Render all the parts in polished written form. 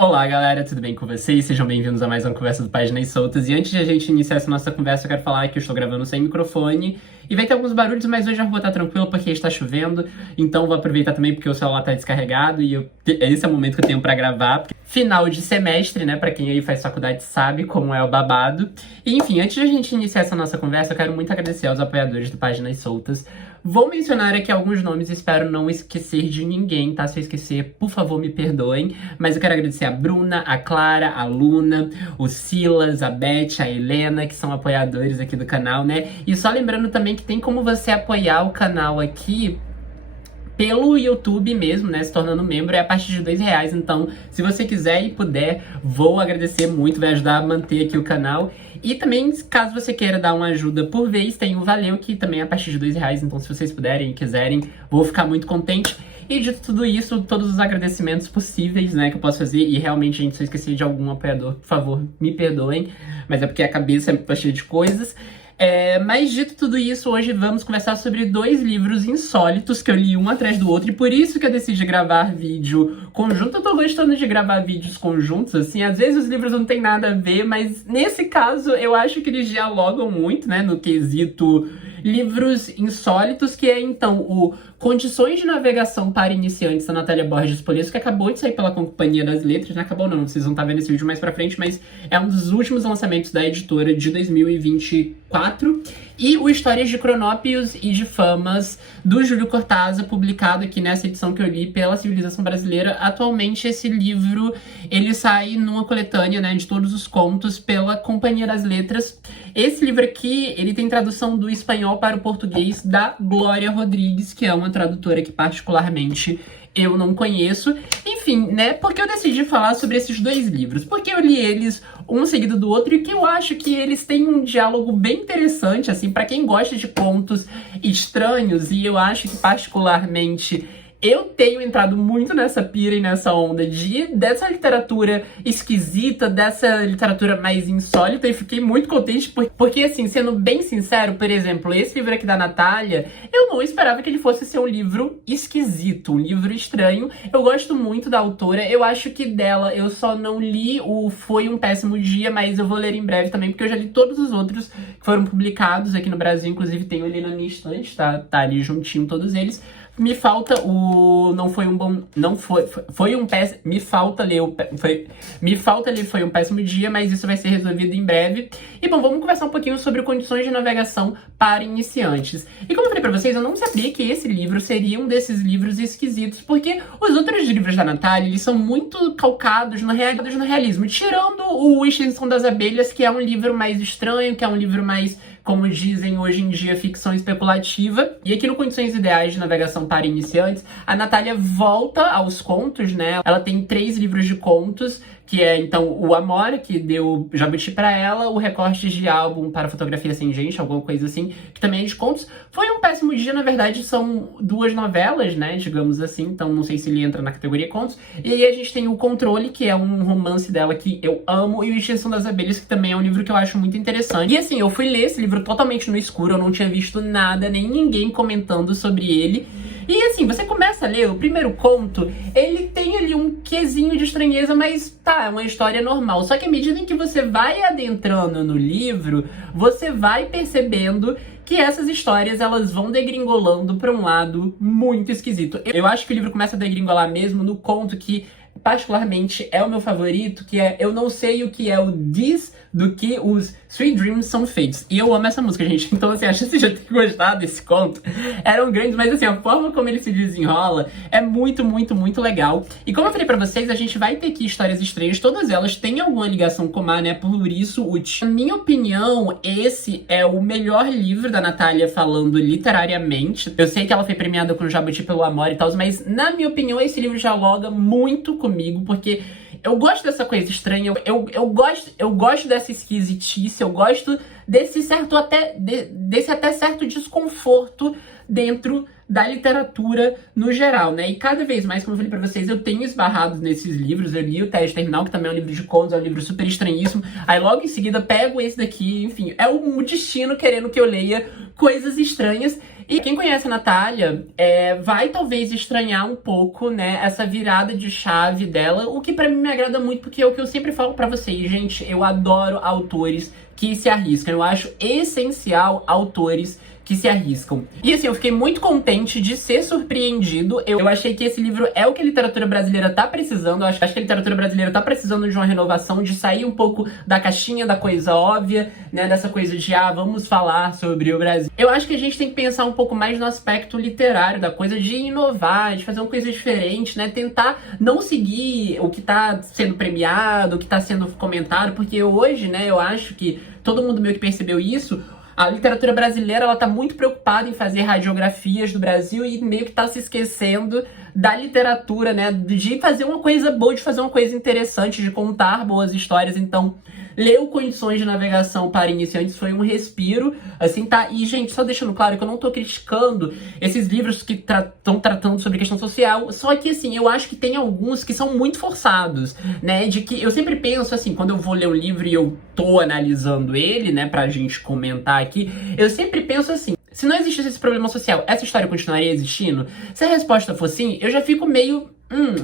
Olá galera, tudo bem com vocês? Sejam bem-vindos a mais uma conversa do Páginas Soltas. E antes de a gente iniciar essa nossa conversa, eu quero falar que eu estou gravando sem microfone e vai ter alguns barulhos, mas hoje eu vou estar tranquilo porque está chovendo, então vou aproveitar também porque o celular está descarregado e esse é o momento que eu tenho para gravar. Final de semestre, né? Pra quem aí faz faculdade sabe como é o babado. E enfim, antes de a gente iniciar essa nossa conversa, eu quero muito agradecer aos apoiadores do Páginas Soltas. Vou mencionar aqui alguns nomes, espero não esquecer de ninguém, tá? Se eu esquecer, por favor, me perdoem. Mas eu quero agradecer a Bruna, a Clara, a Luna, o Silas, a Beth, a Helena, que são apoiadores aqui do canal, né? E só lembrando também que tem como você apoiar o canal aqui pelo YouTube mesmo, né, se tornando membro, é a partir de R$2, então se você quiser e puder, vou agradecer muito, vai ajudar a manter aqui o canal. E também, caso você queira dar uma ajuda por vez, tem o Valeu, que também é a partir de R$2, então se vocês puderem e quiserem, vou ficar muito contente. E dito tudo isso, todos os agradecimentos possíveis, né, que eu posso fazer, e realmente, gente, se eu esquecer de algum apoiador, por favor, me perdoem, mas é porque a cabeça tá cheia de coisas. Mas dito tudo isso, hoje vamos conversar sobre 2 livros insólitos que eu li um atrás do outro, e por isso que eu decidi gravar vídeo conjunto. Eu tô gostando de gravar vídeos conjuntos, assim, às vezes os livros não tem nada a ver, mas nesse caso eu acho que eles dialogam muito, né, no quesito livros insólitos, que é então o Condições de Navegação para Iniciantes, da Natália Borges Polesso, que acabou de sair pela Companhia das Letras, não acabou não, vocês vão estar vendo esse vídeo mais pra frente, mas é um dos últimos lançamentos da editora de 2024, e o Histórias de Cronópios e de Famas, do Júlio Cortázar, publicado aqui nessa edição que eu li pela Civilização Brasileira. Atualmente esse livro, ele sai numa coletânea, né, de todos os contos pela Companhia das Letras. Esse livro aqui, ele tem tradução do espanhol para o português da Glória Rodrigues, que é uma tradutora que particularmente eu não conheço. Enfim, né, porque eu decidi falar sobre esses 2 livros? Porque eu li eles um seguido do outro e que eu acho que eles têm um diálogo bem interessante, assim, pra quem gosta de contos estranhos, e eu acho que particularmente eu tenho entrado muito nessa pira e nessa onda dessa literatura esquisita, dessa literatura mais insólita, e fiquei muito contente porque, assim, sendo bem sincero, por exemplo, esse livro aqui da Natália, eu não esperava que ele fosse ser um livro esquisito, um livro estranho. Eu gosto muito da autora, eu acho que dela eu só não li o Foi um Péssimo Dia, mas eu vou ler em breve também, porque eu já li todos os outros que foram publicados aqui no Brasil, inclusive tenho ali na minha estante, tá ali juntinho todos eles. Me falta o... Não foi um bom... Não foi... Foi um péssimo... Me falta ler o... Me falta ler Foi um Péssimo Dia, mas isso vai ser resolvido em breve. E bom, vamos conversar um pouquinho sobre Condições de Navegação para Iniciantes. E como eu falei pra vocês, eu não sabia que esse livro seria um desses livros esquisitos, porque os outros livros da Natália, eles são muito calcados no realismo. Tirando o Extinção das Abelhas, que é um livro mais estranho, que é um livro mais, como dizem hoje em dia, ficção especulativa. E aqui no Condições Ideais de Navegação para Iniciantes, a Natália volta aos contos, né? Ela tem 3 livros de contos, que é, então, o Amor, que deu Jabuti pra ela, o Recortes de Álbum para Fotografia Sem Gente, alguma coisa assim, que também é de contos. Foi um Péssimo Dia, na verdade, são 2 novelas, né, digamos assim, então não sei se ele entra na categoria contos. E aí a gente tem o Controle, que é um romance dela que eu amo, e o Extinção das Abelhas, que também é um livro que eu acho muito interessante. E assim, eu fui ler esse livro totalmente no escuro, eu não tinha visto nada, nem ninguém comentando sobre ele. E assim, você começa a ler o primeiro conto, ele tem ali um quesinho de estranheza, mas tá, é uma história normal. Só que à medida em que você vai adentrando no livro, você vai percebendo que essas histórias, elas vão degringolando pra um lado muito esquisito. Eu acho que o livro começa a degringolar mesmo no conto que particularmente é o meu favorito, que é Eu Não Sei O Que É o Diz do que os Sweet Dreams São Feitos. E eu amo essa música, gente. Então, assim, a chance de eu ter gostado desse conto eram grandes, mas assim, a forma como ele se desenrola é muito, muito, muito legal. E como eu falei pra vocês, a gente vai ter aqui histórias estranhas, todas elas têm alguma ligação com o mar, né? Por isso, na minha opinião, esse é o melhor livro da Natália falando literariamente. Eu sei que ela foi premiada com o Jabuti pelo Amor e tal, mas na minha opinião, esse livro dialoga muito comigo, porque eu gosto dessa coisa estranha, eu gosto dessa esquisitice, eu gosto desse até certo desconforto dentro da literatura no geral, né? E cada vez mais, como eu falei pra vocês, eu tenho esbarrado nesses livros. Eu li o Teste Terminal, que também é um livro de contos, é um livro super estranhíssimo. Aí logo em seguida pego esse daqui, enfim, é o destino querendo que eu leia coisas estranhas. E quem conhece a Natália vai talvez estranhar um pouco, né, essa virada de chave dela, o que pra mim me agrada muito, porque é o que eu sempre falo pra vocês, gente, eu adoro autores que se arriscam, eu acho essencial autores que se arriscam. E assim, eu fiquei muito contente de ser surpreendido. Eu achei que esse livro é o que a literatura brasileira tá precisando. Eu acho que a literatura brasileira tá precisando de uma renovação, de sair um pouco da caixinha, da coisa óbvia, né? Dessa coisa de, vamos falar sobre o Brasil. Eu acho que a gente tem que pensar um pouco mais no aspecto literário da coisa, de inovar, de fazer uma coisa diferente, né? Tentar não seguir o que tá sendo premiado, o que tá sendo comentado, porque hoje, né, eu acho que todo mundo meio que percebeu isso. A literatura brasileira, ela tá muito preocupada em fazer radiografias do Brasil e meio que tá se esquecendo da literatura, né? De fazer uma coisa boa, de fazer uma coisa interessante, de contar boas histórias. Então, ler o Condições de Navegação para Iniciantes foi um respiro, assim, tá? E, gente, só deixando claro que eu não tô criticando esses livros que estão tratando sobre questão social, só que, assim, eu acho que tem alguns que são muito forçados, né? De que eu sempre penso, assim, quando eu vou ler um livro e eu tô analisando ele, né, pra gente comentar aqui, eu sempre penso assim, se não existisse esse problema social, essa história continuaria existindo? Se a resposta for sim, eu já fico meio...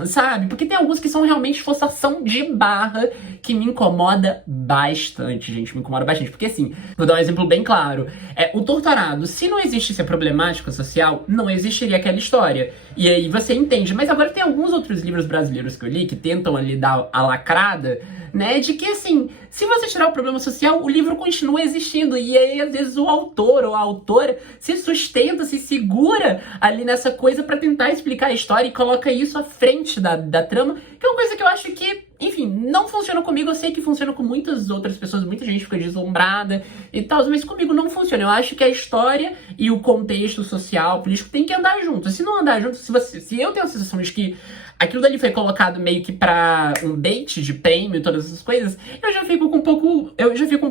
sabe? Porque tem alguns que são realmente forçação de barra que me incomoda bastante, gente. Me incomoda bastante. Porque, assim, vou dar um exemplo bem claro. O Torturado, se não existisse a problemática social, não existiria aquela história. E aí você entende. Mas agora tem alguns outros livros brasileiros que eu li que tentam ali dar a lacrada, né? De que, assim, se você tirar o problema social, o livro continua existindo. E aí, às vezes, o autor ou a autora se sustenta, se segura ali nessa coisa pra tentar explicar a história e coloca isso à frente da trama, que é uma coisa que eu acho que, enfim, não funciona comigo. Eu sei que funciona com muitas outras pessoas, muita gente fica deslumbrada e tal, mas comigo não funciona. Eu acho que a história e o contexto social, político, tem que andar junto. Se não andar junto, se eu tenho a sensação de que aquilo dali foi colocado meio que pra um bait de prêmio e todas essas coisas, eu já fico um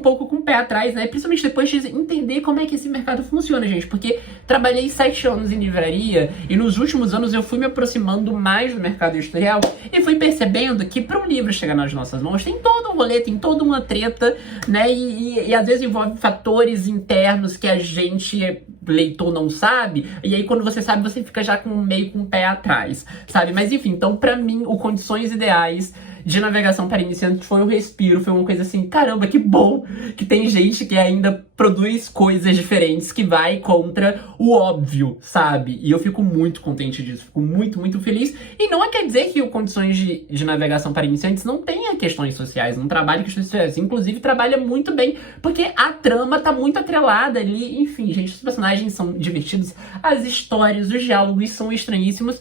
pouco com o pé atrás, né? Principalmente depois de entender como é que esse mercado funciona, gente. Porque trabalhei 7 anos em livraria e nos últimos anos eu fui me aproximando mais do mercado editorial e fui percebendo que para um livro chegar nas nossas mãos tem todo um rolê, tem toda uma treta, né? E às vezes envolve fatores internos que a gente, leitor, não sabe. E aí quando você sabe, você fica já meio com o pé atrás, sabe? Mas enfim, então pra mim, o Condições Ideais de Navegação para Iniciantes foi um respiro, foi uma coisa assim, caramba, que bom que tem gente que ainda produz coisas diferentes, que vai contra o óbvio, sabe? E eu fico muito contente disso, fico muito, muito feliz. E não quer dizer que o Condições de Navegação para Iniciantes não tenha questões sociais, não trabalha questões sociais, inclusive trabalha muito bem, porque a trama tá muito atrelada ali, enfim, gente, os personagens são divertidos, as histórias, os diálogos são estranhíssimos.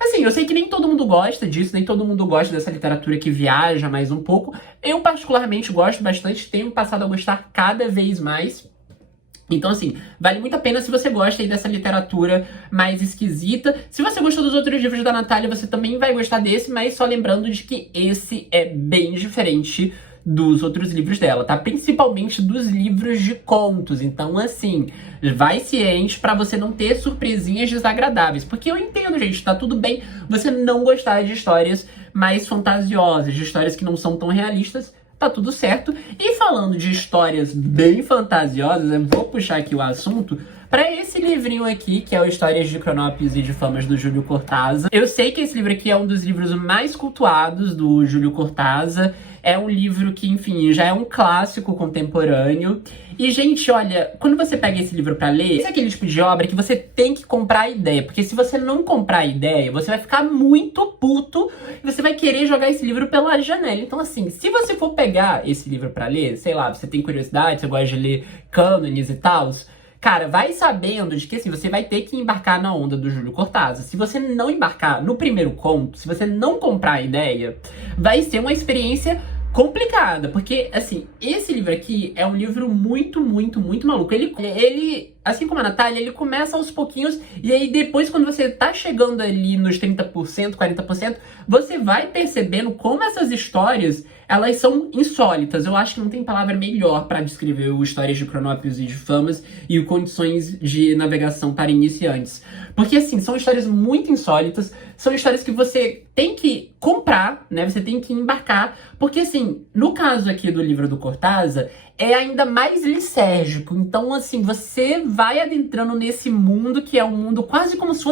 Assim, eu sei que nem todo mundo gosta disso, nem todo mundo gosta dessa literatura que viaja mais um pouco. Eu, particularmente, gosto bastante, tenho passado a gostar cada vez mais. Então, assim, vale muito a pena se você gosta aí dessa literatura mais esquisita. Se você gostou dos outros livros da Natália, você também vai gostar desse, mas só lembrando de que esse é bem diferente dos outros livros dela, tá? Principalmente dos livros de contos. Então, assim, vai ciente pra você não ter surpresinhas desagradáveis. Porque eu entendo, gente, tá tudo bem você não gostar de histórias mais fantasiosas, de histórias que não são tão realistas. Tá tudo certo. E falando de histórias bem fantasiosas, eu vou puxar aqui o assunto para esse livrinho aqui, que é o Histórias de Cronópios e de Famas, do Júlio Cortázar. Eu sei que esse livro aqui é um dos livros mais cultuados do Júlio Cortázar. É um livro que, enfim, já é um clássico contemporâneo. E, gente, olha, quando você pega esse livro pra ler, esse é aquele tipo de obra que você tem que comprar a ideia. Porque se você não comprar a ideia, você vai ficar muito puto e você vai querer jogar esse livro pela janela. Então, assim, se você for pegar esse livro pra ler, sei lá, você tem curiosidade, você gosta de ler cânones e tal, cara, vai sabendo de que, assim, você vai ter que embarcar na onda do Júlio Cortázar. Se você não embarcar no primeiro conto, se você não comprar a ideia, vai ser uma experiência complicada, porque, assim, esse livro aqui é um livro muito, muito, muito maluco. Ele, assim como a Natália, ele começa aos pouquinhos, e aí depois, quando você tá chegando ali nos 30%, 40%, você vai percebendo como essas histórias, elas são insólitas. Eu acho que não tem palavra melhor pra descrever o Histórias de Cronópios e de Famas e o Condições de Navegação para Iniciantes. Porque, assim, são histórias muito insólitas, são histórias que você tem que comprar, né? Você tem que embarcar, porque, assim, no caso aqui do livro do Cortázar, é ainda mais lisérgico. Então, assim, você vai adentrando nesse mundo que é um mundo quase como se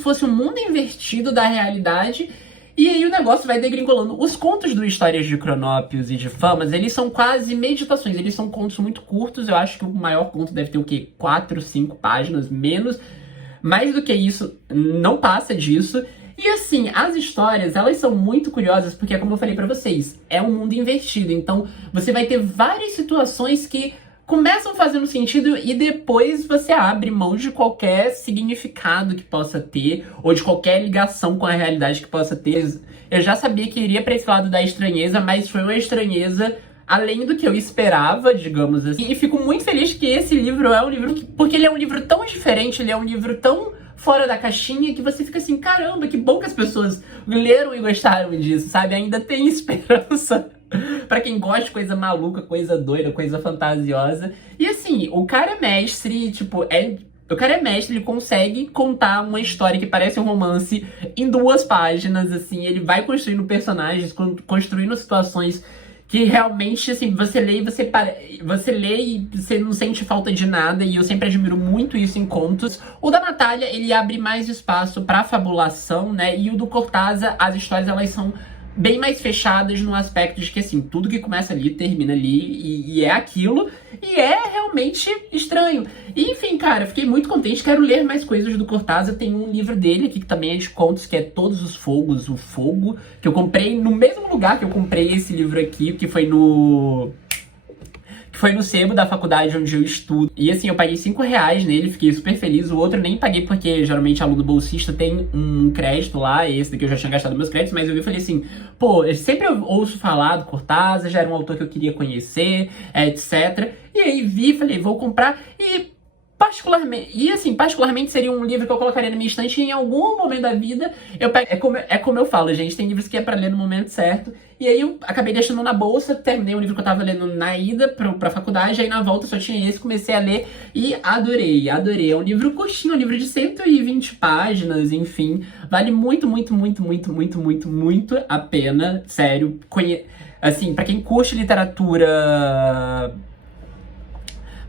fosse um mundo invertido da realidade. E aí o negócio vai degringolando. Os contos do Histórias de Cronópios e de Famas, eles são quase meditações. Eles são contos muito curtos. Eu acho que o maior conto deve ter o quê? 4, 5 páginas, menos. Mais do que isso, não passa disso. E assim, as histórias, elas são muito curiosas, porque como eu falei pra vocês, é um mundo invertido. Então, você vai ter várias situações que começam fazendo sentido e depois você abre mão de qualquer significado que possa ter, ou de qualquer ligação com a realidade que possa ter. Eu já sabia que iria pra esse lado da estranheza, mas foi uma estranheza além do que eu esperava, digamos assim. E fico muito feliz que esse livro é um livro porque ele é um livro tão diferente, ele é um livro tão fora da caixinha, que você fica assim, caramba, que bom que as pessoas leram e gostaram disso, sabe? Ainda tem esperança pra quem gosta de coisa maluca, coisa doida, coisa fantasiosa. E assim, o cara é mestre, tipo, o cara é mestre, ele consegue contar uma história que parece um romance em 2 páginas, assim, ele vai construindo personagens, construindo situações que realmente, assim, você lê e você não sente falta de nada, e eu sempre admiro muito isso em contos. O da Natália, ele abre mais espaço pra fabulação, né, e o do Cortázar, as histórias, elas são bem mais fechadas no aspecto de que, assim, tudo que começa ali, termina ali, e é aquilo, e é realmente estranho. E, enfim, cara, fiquei muito contente, quero ler mais coisas do Cortázar. Tem um livro dele aqui que também é de contos, que é Todos os Fogos, o Fogo, que eu comprei no mesmo lugar que eu comprei esse livro aqui, que foi no sebo da faculdade onde eu estudo. E assim, eu paguei R$5 nele, fiquei super feliz. O outro eu nem paguei porque geralmente aluno bolsista tem um crédito lá. Esse daqui eu já tinha gastado meus créditos, mas eu vi e falei assim, pô, eu sempre ouço falar do Cortázar, já era um autor que eu queria conhecer, etc. E aí vi, falei, vou comprar. Particularmente seria um livro que eu colocaria na minha estante e em algum momento da vida eu pego. É como eu falo, gente, tem livros que é pra ler no momento certo. E aí eu acabei deixando na bolsa, terminei um livro que eu tava lendo na ida pra faculdade, aí na volta só tinha esse, comecei a ler e adorei. É um livro curtinho, um livro de 120 páginas, enfim. Vale muito, muito, muito, muito, muito, muito, muito a pena, sério. Assim, pra quem curte literatura...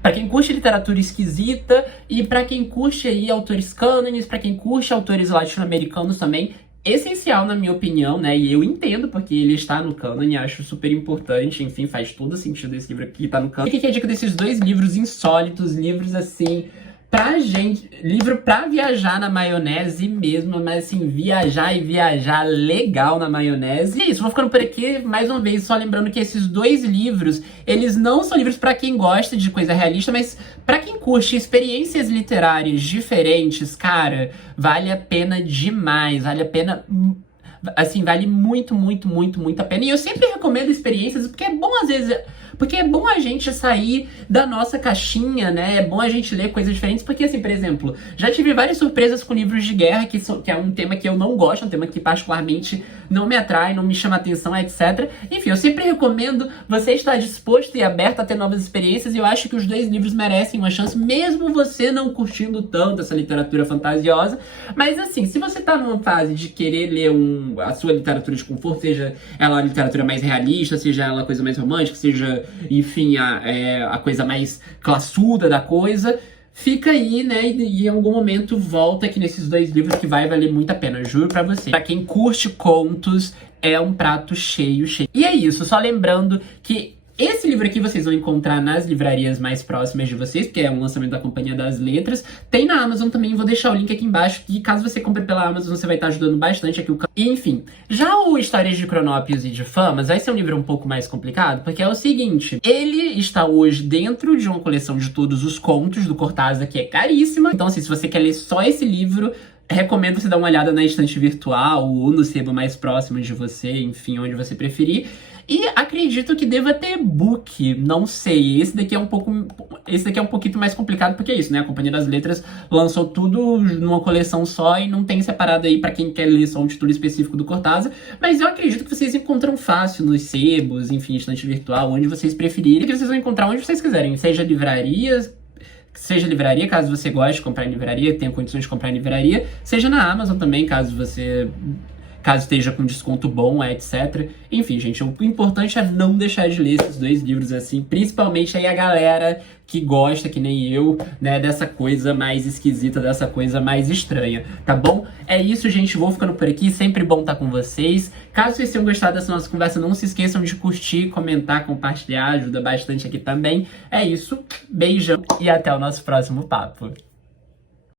Pra quem curte literatura esquisita e pra quem curte aí autores cânones, pra quem curte autores latino-americanos também, essencial na minha opinião, né? E eu entendo porque ele está no cânone, acho super importante, enfim, faz todo sentido esse livro aqui tá no cânone. E o que é a dica desses 2 livros insólitos, livros assim... livro pra viajar na maionese mesmo, mas assim, viajar legal na maionese. E é isso, vou ficando por aqui, mais uma vez, só lembrando que esses 2 livros, eles não são livros pra quem gosta de coisa realista, mas pra quem curte experiências literárias diferentes, cara, vale a pena demais, vale a pena... Assim, vale muito, muito, muito, muito a pena. E eu sempre recomendo experiências, porque é bom às vezes... Porque é bom a gente sair da nossa caixinha, né? É bom a gente ler coisas diferentes, porque assim, por exemplo, já tive várias surpresas com livros de guerra, que é um tema que eu não gosto, um tema que particularmente não me atrai, não me chama atenção, etc. Enfim, eu sempre recomendo você estar disposto e aberto a ter novas experiências, e eu acho que os 2 livros merecem uma chance, mesmo você não curtindo tanto essa literatura fantasiosa. Mas assim, se você tá numa fase de querer ler a sua literatura de conforto, seja ela a literatura mais realista, seja ela a coisa mais romântica, seja, enfim, a coisa mais classuda da coisa, fica aí, né, e em algum momento volta aqui nesses 2 livros que vai valer muito a pena, juro pra você. Pra quem curte contos, é um prato cheio. E é isso, só lembrando que esse livro aqui vocês vão encontrar nas livrarias mais próximas de vocês, porque é um lançamento da Companhia das Letras. Tem na Amazon também, vou deixar o link aqui embaixo, que caso você compre pela Amazon, você vai estar ajudando bastante aqui o canal. E enfim, já o Histórias de Cronópios e de Famas vai ser um livro um pouco mais complicado, porque é o seguinte, ele está hoje dentro de uma coleção de todos os contos do Cortázar, que é caríssima. Então assim, se você quer ler só esse livro, recomendo você dar uma olhada na estante virtual ou no sebo mais próximo de você, enfim, onde você preferir. E acredito que deva ter book, não sei, esse daqui é um pouquinho mais complicado, porque é isso, né, a Companhia das Letras lançou tudo numa coleção só e não tem separado aí pra quem quer ler só um título específico do Cortázar, mas eu acredito que vocês encontram fácil nos sebos, enfim, estante virtual, onde vocês preferirem, que vocês vão encontrar onde vocês quiserem, seja livraria, caso você goste de comprar em livraria, tenha condições de comprar em livraria, seja na Amazon também, caso você caso esteja com desconto bom, etc. Enfim, gente, o importante é não deixar de ler esses 2 livros, assim, principalmente aí a galera que gosta, que nem eu, né, dessa coisa mais esquisita, dessa coisa mais estranha, tá bom? É isso, gente, vou ficando por aqui, sempre bom estar com vocês. Caso vocês tenham gostado dessa nossa conversa, não se esqueçam de curtir, comentar, compartilhar, ajuda bastante aqui também. É isso, beijão e até o nosso próximo papo.